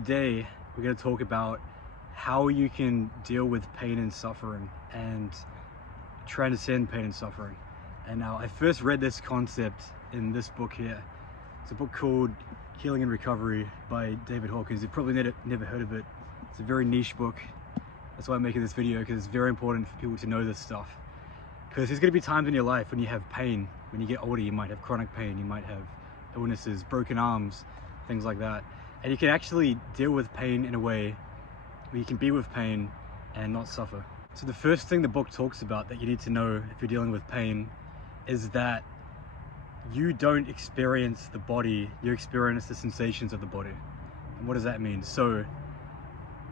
today we're going to talk about how you can deal with pain and suffering and transcend pain and suffering. And now I first read this concept in this book here. It's a book called Healing and Recovery by David Hawkins. You've probably never heard of it. It's a very niche book. That's why I'm making this video, because it's very important for people to know this stuff. Because there's going to be times in your life when you have pain. When you get older, you might have chronic pain, you might have illnesses, broken arms, things like that. And you can actually deal with pain in a way where you can be with pain and not suffer. So the first thing the book talks about that you need to know if you're dealing with pain is that you don't experience the body, you experience the sensations of the body. And what does that mean? So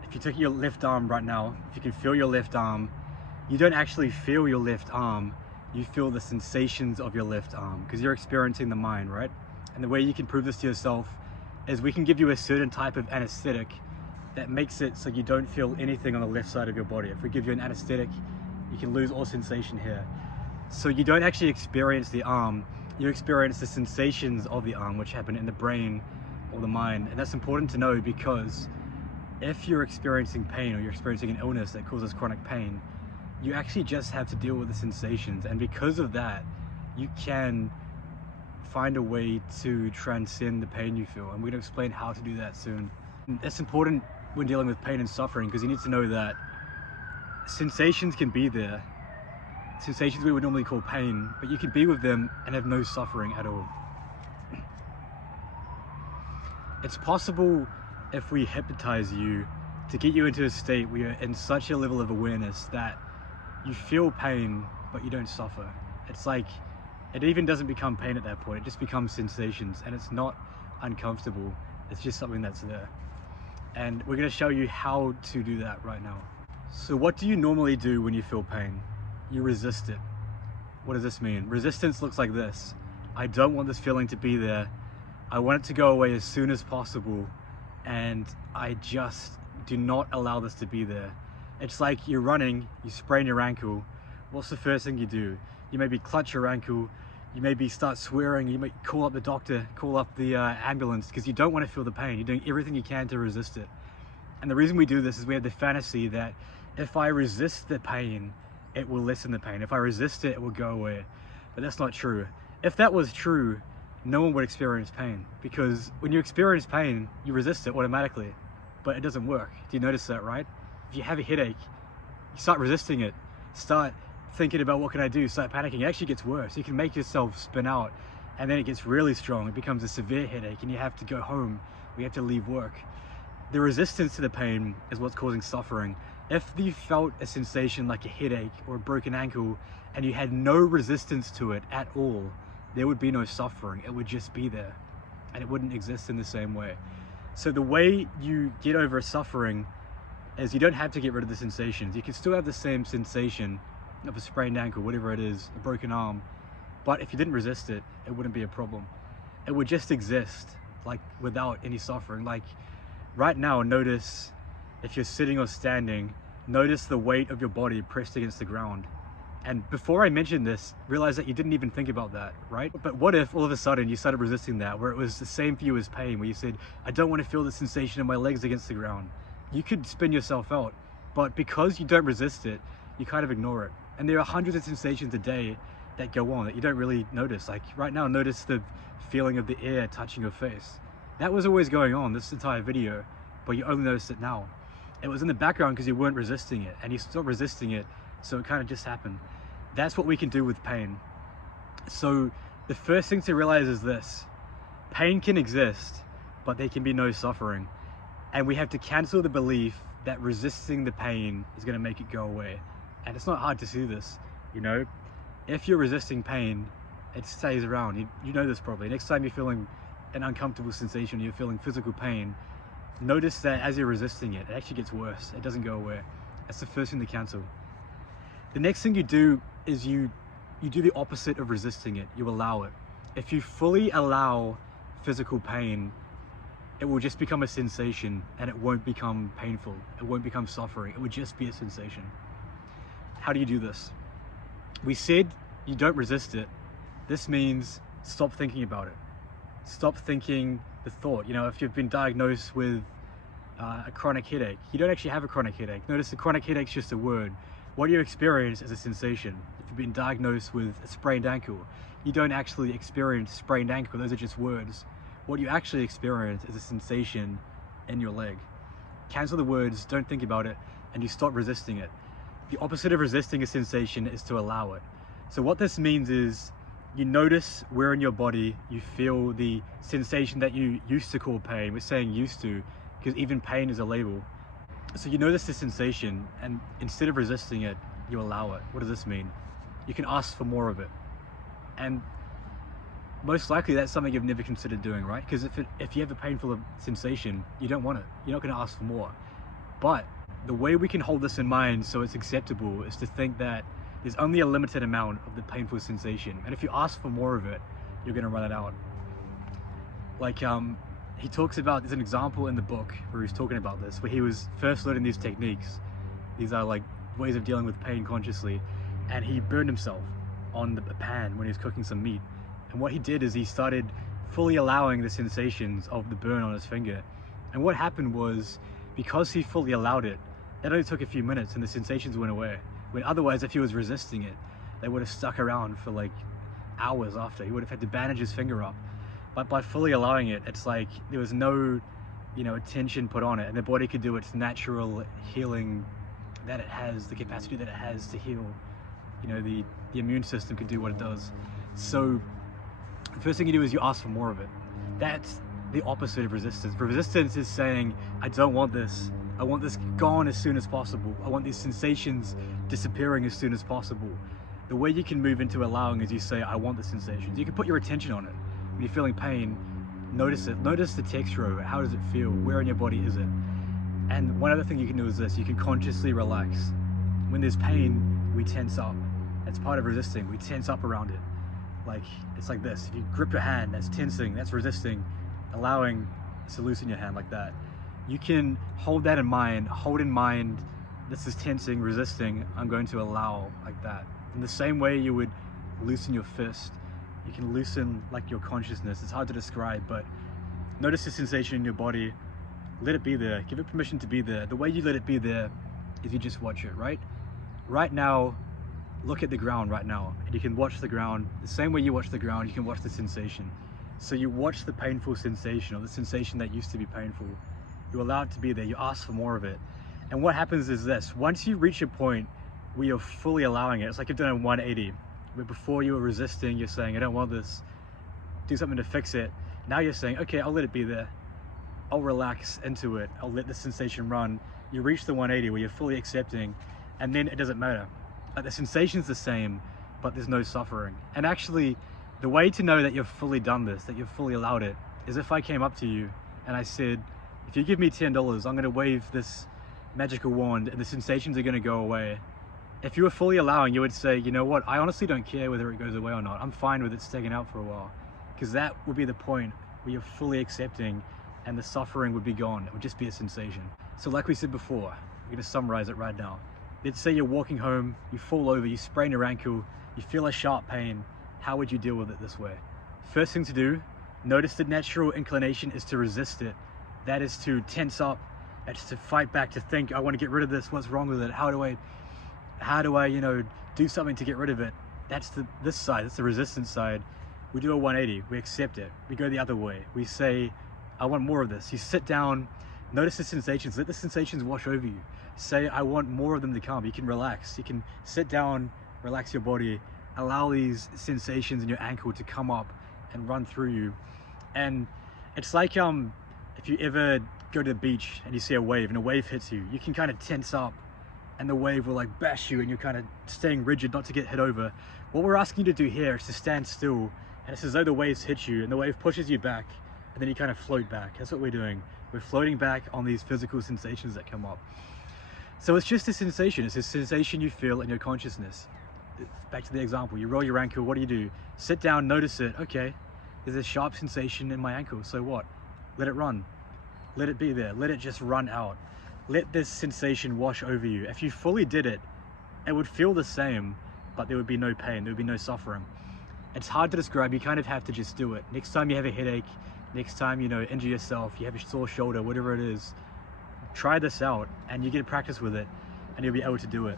if you take your left arm right now, if you can feel your left arm, you don't actually feel your left arm, you feel the sensations of your left arm, because you're experiencing the mind, right? And the way you can prove this to yourself is we can give you a certain type of anesthetic that makes it so you don't feel anything on the left side of your body. If we give you an anesthetic, you can lose all sensation here. So you don't actually experience the arm, you experience the sensations of the arm, which happen in the brain or the mind. And that's important to know, because if you're experiencing pain or you're experiencing an illness that causes chronic pain, you actually just have to deal with the sensations. And because of that, you can find a way to transcend the pain you feel. And we're going to explain how to do that soon. It's important when dealing with pain and suffering, because you need to know that sensations can be there. Sensations we would normally call pain, but you can be with them and have no suffering at all. It's possible, if we hypnotize you, to get you into a state where you're in such a level of awareness that you feel pain, but you don't suffer. It's like, it even doesn't become pain at that point, it just becomes sensations, and it's not uncomfortable, it's just something that's there. And we're going to show you how to do that right now. So what do you normally do when you feel pain? You resist it. What does this mean? Resistance looks like this. I don't want this feeling to be there. I want it to go away as soon as possible, and I just do not allow this to be there. It's like you're running, you sprain your ankle. What's the first thing you do? You maybe clutch your ankle, you maybe start swearing, you might call up the doctor, call up the ambulance, because you don't want to feel the pain. You're doing everything you can to resist it. And the reason we do this is we have the fantasy that if I resist the pain, it will lessen the pain. If I resist it, it will go away. But that's not true. If that was true, no one would experience pain, because when you experience pain, you resist it automatically, but it doesn't work. Do you notice that, right? If you have a headache, you start resisting it, start thinking about what can I do, start panicking, it actually gets worse. You can make yourself spin out, and then it gets really strong. It becomes a severe headache, and you have to go home, we have to leave work. The resistance to the pain is what's causing suffering. If you felt a sensation like a headache or a broken ankle, and you had no resistance to it at all, there would be no suffering. It would just be there, and it wouldn't exist in the same way. So the way you get over suffering is you don't have to get rid of the sensations. You can still have the same sensation of a sprained ankle, whatever it is, a broken arm, but if you didn't resist it, it wouldn't be a problem. It would just exist, like, without any suffering. Like right now, notice if you're sitting or standing, notice the weight of your body pressed against the ground. And before I mentioned this, realize that you didn't even think about that, right? But what if all of a sudden you started resisting that, where it was the same for you as pain, where you said, I don't want to feel the sensation of my legs against the ground. You could spin yourself out, but because you don't resist it, you kind of ignore it. And there are hundreds of sensations a day that go on that you don't really notice. Like right now, notice the feeling of the air touching your face. That was always going on this entire video, but you only noticed it now. It was in the background because you weren't resisting it, and you stopped resisting it, so it kind of just happened. That's what we can do with pain. So the first thing to realize is this: pain can exist, but there can be no suffering. And we have to cancel the belief that resisting the pain is going to make it go away. And it's not hard to see this, you know? If you're resisting pain, it stays around. You know this probably. Next time you're feeling an uncomfortable sensation, you're feeling physical pain, notice that as you're resisting it, it actually gets worse. It doesn't go away. That's the first thing to cancel. The next thing you do is you do the opposite of resisting it. You allow it. If you fully allow physical pain, it will just become a sensation, and it won't become painful. It won't become suffering. It would just be a sensation. How do you do this? We said you don't resist it. This means stop thinking about it. Stop thinking the thought. You know, if you've been diagnosed with a chronic headache. You don't actually have a chronic headache. Notice the chronic headache's just a word. What you experience is a sensation. If you've been diagnosed with a sprained ankle, you don't actually experience sprained ankle. Those are just words. What you actually experience is a sensation in your leg. Cancel the words, don't think about it, and you stop resisting it. The opposite of resisting a sensation is to allow it. So what this means is you notice where in your body you feel the sensation that you used to call pain. We're saying used to, because even pain is a label. So you notice the sensation, and instead of resisting it, you allow it. What does this mean? You can ask for more of it. And most likely that's something you've never considered doing, right? Because if you have a painful sensation, you don't want it. You're not going to ask for more. But the way we can hold this in mind so it's acceptable is to think that there's only a limited amount of the painful sensation. And if you ask for more of it, you're going to run it out. Like, he talks about, there's an example in the book where he's talking about this, where he was first learning these techniques. These are like ways of dealing with pain consciously. And he burned himself on a pan when he was cooking some meat. And what he did is he started fully allowing the sensations of the burn on his finger. And what happened was, because he fully allowed it, it only took a few minutes and the sensations went away. When otherwise, if he was resisting it, they would have stuck around for like hours after. He would have had to bandage his finger up. But by fully allowing it, it's like there was no, attention put on it, and the body could do its natural healing that it has, the capacity that it has to heal. The immune system could do what it does. So the first thing you do is you ask for more of it. That's the opposite of resistance. Resistance is saying, I don't want this. I want this gone as soon as possible. I want these sensations disappearing as soon as possible. The way you can move into allowing is you say, I want the sensations. You can put your attention on it. When you're feeling pain, notice it. Notice the texture of it. How does it feel? Where in your body is it? And one other thing you can do is this. You can consciously relax. When there's pain, we tense up. That's part of resisting. We tense up around it. Like, it's like this. If you grip your hand, that's tensing, that's resisting. Allowing is to loosen your hand like that. You can hold that in mind. Hold in mind, this is tensing, resisting. I'm going to allow like that. In the same way you would loosen your fist, you can loosen like your consciousness. It's hard to describe, but notice the sensation in your body. Let it be there. Give it permission to be there. The way you let it be there is you just watch it, right? Right now, look at the ground right now, and you can watch the ground. The same way you watch the ground, you can watch the sensation. So you watch the painful sensation, or the sensation that used to be painful. You allow it to be there. You ask for more of it. And what happens is this. Once you reach a point where you're fully allowing it, it's like you've done a 180. Where before you were resisting, you're saying, I don't want this. Do something to fix it. Now you're saying, okay, I'll let it be there. I'll relax into it. I'll let the sensation run. You reach the 180 where you're fully accepting, and then it doesn't matter. Like, the sensation's the same, but there's no suffering. And actually, the way to know that you've fully done this, that you've fully allowed it, is if I came up to you and I said, if you give me $10, I'm gonna wave this magical wand and the sensations are gonna go away. If you were fully allowing, you would say, you know what, I honestly don't care whether it goes away or not. I'm fine with it sticking out for a while. Because that would be the point where you're fully accepting and the suffering would be gone. It would just be a sensation. So like we said before, we're gonna summarize it right now. Let's say you're walking home, you fall over, you sprain your ankle, you feel a sharp pain. How would you deal with it this way? First thing to do, notice the natural inclination is to resist it. That is to tense up, that's to fight back, to think, I want to get rid of this, what's wrong with it? How do I do something to get rid of it? That's this side, that's the resistance side. We do a 180, we accept it. We go the other way. We say, I want more of this. You sit down, notice the sensations, let the sensations wash over you. Say, I want more of them to come. You can relax. You can sit down, relax your body, allow these sensations in your ankle to come up and run through you. And it's like if you ever go to the beach and you see a wave and a wave hits you, you can kind of tense up and the wave will like bash you and you're kind of staying rigid not to get hit over. What we're asking you to do here is to stand still, and it's as though the waves hit you and the wave pushes you back and then you kind of float back. That's what we're doing. We're floating back on these physical sensations that come up. So it's just a sensation. It's a sensation you feel in your consciousness. Back to the example, you roll your ankle, what do? Sit down, notice it. Okay, there's a sharp sensation in my ankle, so what? Let it run. Let it be there. Let it just run out. Let this sensation wash over you. If you fully did it, it would feel the same, but there would be no pain, there would be no suffering. It's hard to describe, you kind of have to just do it. Next time you have a headache, next time, injure yourself, you have a sore shoulder, whatever it is, try this out and you get to practice with it and you'll be able to do it.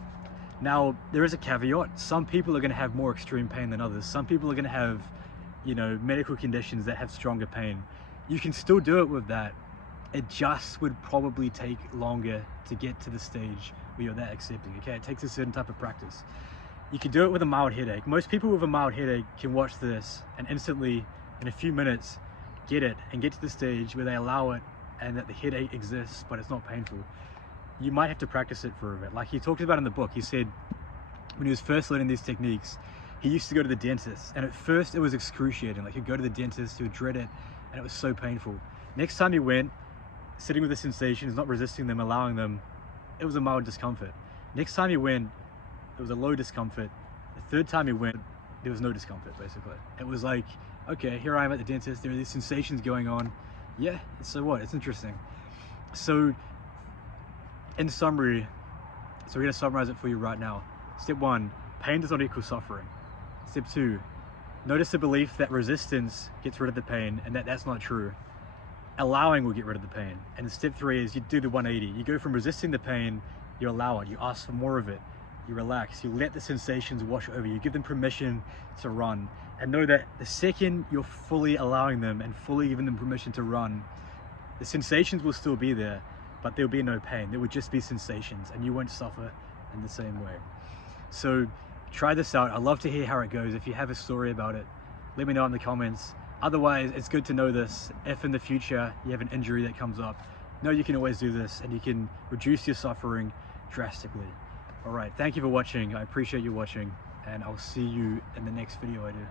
Now, there is a caveat. Some people are going to have more extreme pain than others. Some people are going to have, you know, medical conditions that have stronger pain. You can still do it with that. It just would probably take longer to get to the stage where you're that accepting, okay? It takes a certain type of practice. You can do it with a mild headache. Most people with a mild headache can watch this and instantly, in a few minutes, get it and get to the stage where they allow it and that the headache exists, but it's not painful. You might have to practice it for a bit. Like he talked about in the book, he said when he was first learning these techniques, he used to go to the dentist, and at first it was excruciating. Like he'd go to the dentist, he would dread it, and it was so painful. Next time he went, sitting with the sensations, not resisting them, allowing them, it was a mild discomfort. Next time he went, it was a low discomfort. The third time he went, there was no discomfort, basically. It was like, okay, here I am at the dentist, there are these sensations going on. Yeah, so what? It's interesting. So, in summary, so we're going to summarize it for you right now. Step 1, pain does not equal suffering. Step 2, notice the belief that resistance gets rid of the pain and that that's not true. Allowing will get rid of the pain. And step 3 is you do the 180. You go from resisting the pain, you allow it, you ask for more of it, you relax, you let the sensations wash over you, give them permission to run. And know that the second you're fully allowing them and fully giving them permission to run, the sensations will still be there, but there'll be no pain. There would just be sensations and you won't suffer in the same way. So try this out. I'd love to hear how it goes. If you have a story about it, let me know in the comments. Otherwise, it's good to know this. If in the future you have an injury that comes up, know you can always do this and you can reduce your suffering drastically. All right, thank you for watching. I appreciate you watching, and I'll see you in the next video I do.